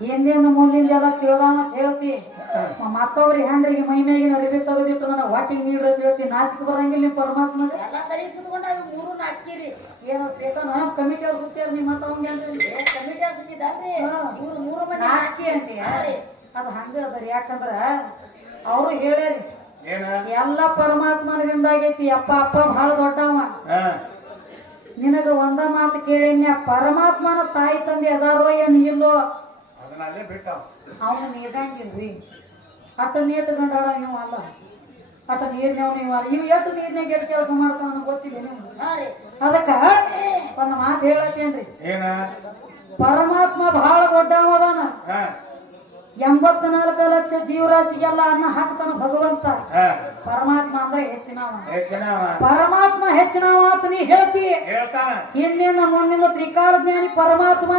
ಹಿಂದಿಂದ ಮುಂದಿಂದ ಎಲ್ಲ ತಿಳಿದಾವ ಅಂತ ಹೇಳ್ತಿ ಮತ್ತವ್ರಿಗೆ ಹೆಂಡ್ರಿಗೆ ಮೈ ಮ್ಯಾಗಿನ ಅರಿವಿ ತೆಗೆದಿಟ್ಟು ನನಗೆ ಹೊಟ್ಟಿಗೆ ನೀರು ಅಂತ ಹೇಳ್ತಿ ನಾಚಿಕೆ ಬರಂಗಿಲ್ಲ ನೀವು ಪರಮಾತ್ಮ ಎಲ್ಲ ಸರಿ ಸುತ್ಕೊಂಡು ಅವು ಮೂರು ನಾಚಿಕಿರಿ ಏನೋ ಬೇಕನ ಕಮಿಟಿ ಅವ್ರು ಸುತ್ತಾರ ನಿಮ್ಮ ಮತ್ತ ಅವಂಗೆ ಅಂತ ಕಮಿಟಿ ಸುತ್ತಿದ್ದಾರ್ರಿ ಇವ್ರು ಮೂರು ಮಂದಿ ನಾಚಿಕೆ ಅಂತೀಯ ಅದು ಹಂಗ ಅದರಿ ಯಾಕಂದ್ರ ಅವರು ಹೇಳ್ಯಾರಿ ಎಲ್ಲ ಪರಮಾತ್ಮನಿಂದಾಗೈತಿ ಅಪ್ಪ ಅಪ್ಪ ಬಹಳ ದೊಡ್ಡವ ನಿನಗ ಒಂದ ಮಾತು ಕೇಳಿನ್ಯ ಪರಮಾತ್ಮನ ತಾಯಿ ತಂದೆ ಅದಾರೋ ಏನ್ ಇಲ್ಲೋ ಅವನು ನೀದಂಗಿಲ್ರಿ ಅಟ್ಟ ನೀಟ್ ಗಂಡಾಡ ನೀವು ಅಲ್ಲ ಅಟ್ಟ ನೀರ್ನವ್ ನೀವು ಅಲ್ಲ ಇವ್ ಎಷ್ಟು ನೀರ್ನಾಗ ಎಷ್ಟು ಕೆಲಸ ಮಾಡ್ತಾನ ಗೊತ್ತಿಲ್ಲ ನೀವು ಅದಕ್ಕ ಒಂದು ಮಾತು ಹೇಳತ್ತೇನ್ರಿ ಪರಮಾತ್ಮ ಬಹಳ ದೊಡ್ಡವದಾನ 84 ಲಕ್ಷ ಜೀವರಾಶಿಗೆಲ್ಲ ಅನ್ನ ಹಾಕ್ತಾನ ಭಗವಂತ ಪರಮಾತ್ಮ ಅಂದ್ರೆ ಹೆಚ್ಚಿನವ ಪರಮಾತ್ಮ ಹೆಚ್ಚಿನವ ಅಂತ ನೀ ಹೇಳ್ತಿ ಹಿಂದಿನ ಮುಂದಿನ ತ್ರಿಕಾಲ ಜ್ಞಾನಿ ಪರಮಾತ್ಮ